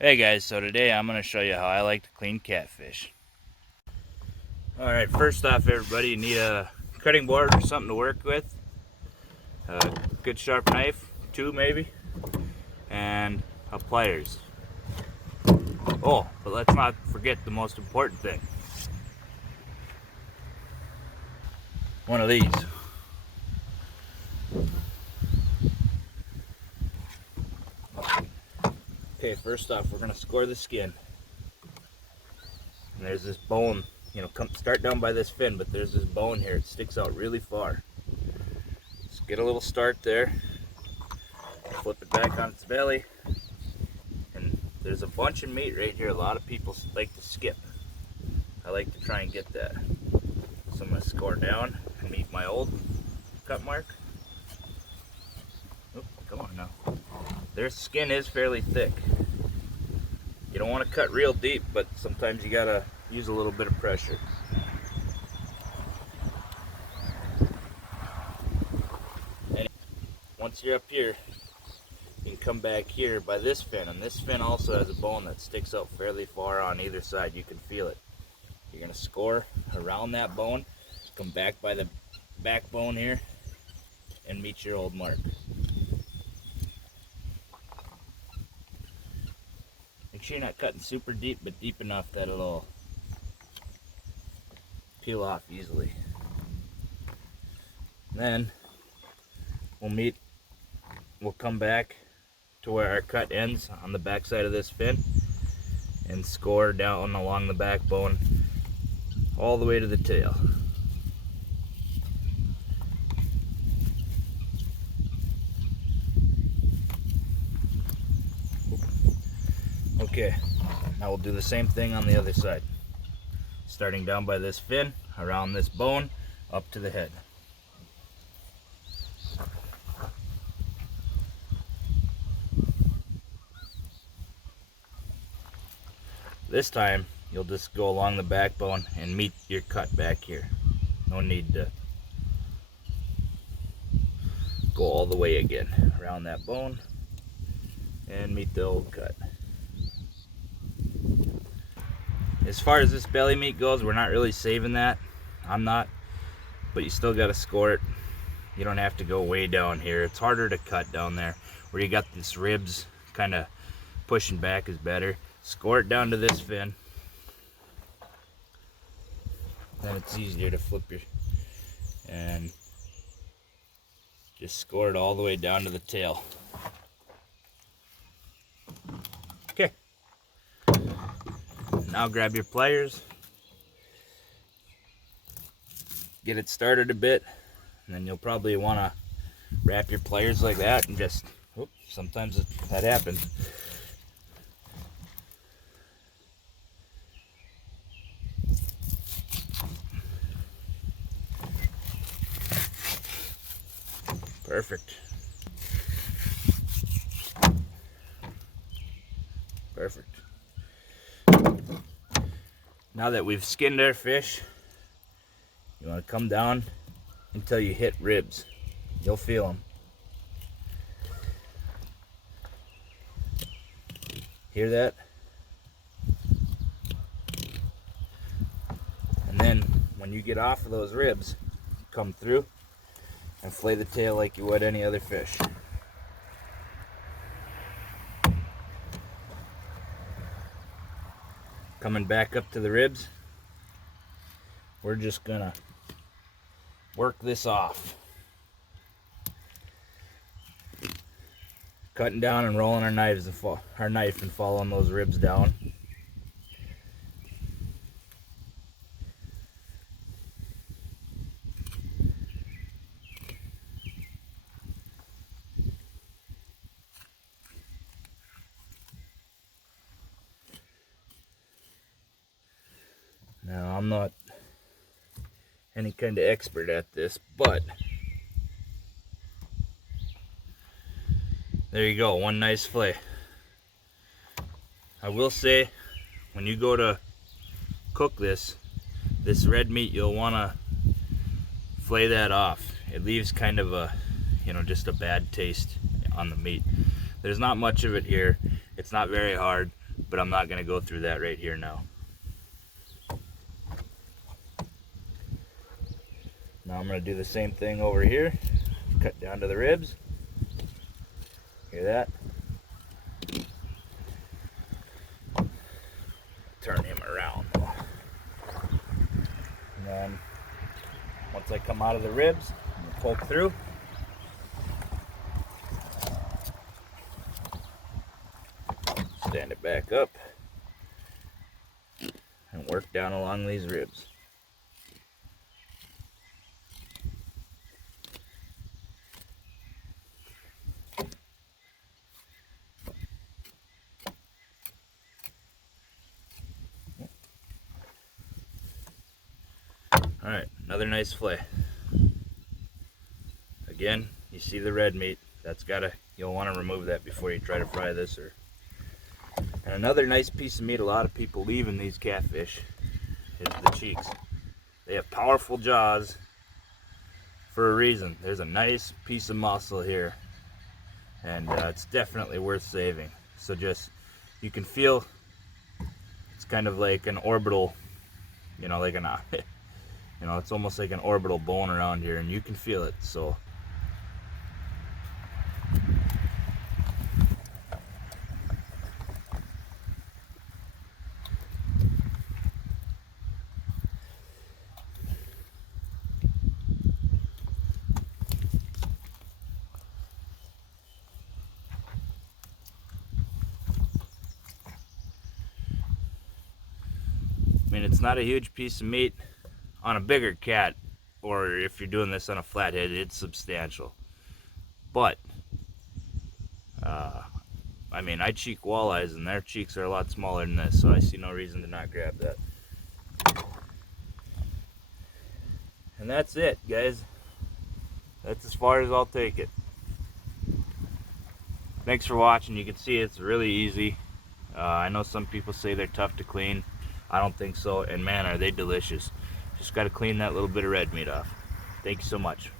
Hey guys, so today I'm going to show you how I like to clean catfish. Alright, first off everybody, you need a cutting board or something to work with. A good sharp knife, two maybe, and a pliers. Oh, but let's not forget the most important thing. One of these. Okay, first off we're going to score the skin. And there's this bone, start down by this fin, but there's this bone here. It sticks out really far. Just get a little start there. Flip it back on its belly. And there's a bunch of meat right here. A lot of people like to skip. I like to try and get that. So I'm going to score down and meet my old cut mark. Oh, come on now. Their skin is fairly thick. You don't want to cut real deep, but sometimes you gotta use a little bit of pressure. And once you're up here, you can come back here by this fin, and this fin also has a bone that sticks out fairly far on either side. You can feel it. You're gonna score around that bone, come back by the backbone here, and meet your old mark. Make sure you're not cutting super deep, but deep enough that it'll peel off easily. Then we'll come back to where our cut ends on the back side of this fin and score down along the backbone all the way to the tail. Okay, now we'll do the same thing on the other side. Starting down by this fin, around this bone, up to the head. This time, you'll just go along the backbone and meet your cut back here. No need to go all the way again. Around that bone and meet the old cut. As far as this belly meat goes, we're not really saving that. I'm not, but you still gotta score it. You don't have to go way down here. It's harder to cut down there. Where you got this ribs kind of pushing back is better. Score it down to this fin. Then it's easier to flip your, and just score it all the way down to the tail. Okay. Now grab your pliers, get it started a bit, and then you'll probably want to wrap your pliers like that and just, oops, sometimes that happens. Perfect. Perfect. Now that we've skinned our fish, you want to come down until you hit ribs. You'll feel them. Hear that? And then when you get off of those ribs, come through and flay the tail like you would any other fish. Coming back up to the ribs, we're just gonna work this off. Cutting down and rolling our knife and following those ribs down. Now, I'm not any kind of expert at this, but there you go, one nice fillet. I will say, when you go to cook this red meat, you'll want to fillet that off. It leaves kind of a, just a bad taste on the meat. There's not much of it here. It's not very hard, but I'm not going to go through that right here now. Now I'm going to do the same thing over here. Cut down to the ribs. Hear that? Turn him around. And then once I come out of the ribs, I'm going to poke through. Stand it back up and work down along these ribs. Alright, another nice fillet. Again, you see the red meat. You'll want to remove that before you try to fry this. And another nice piece of meat a lot of people leave in these catfish is the cheeks. They have powerful jaws for a reason. There's a nice piece of muscle here, and it's definitely worth saving. So you can feel it's kind of like an orbital, like it's almost like an orbital bone around here, and you can feel it. So I mean, it's not a huge piece of meat on a bigger cat, or if you're doing this on a flathead, it's substantial. But I mean, I cheek walleyes, and their cheeks are a lot smaller than this, so I see no reason to not grab that. And that's it, guys. That's as far as I'll take it. Thanks for watching. You can see it's really easy. I know some people say they're tough to clean. I don't think so, and man, are they delicious. Just got to clean that little bit of red meat off. Thank you so much.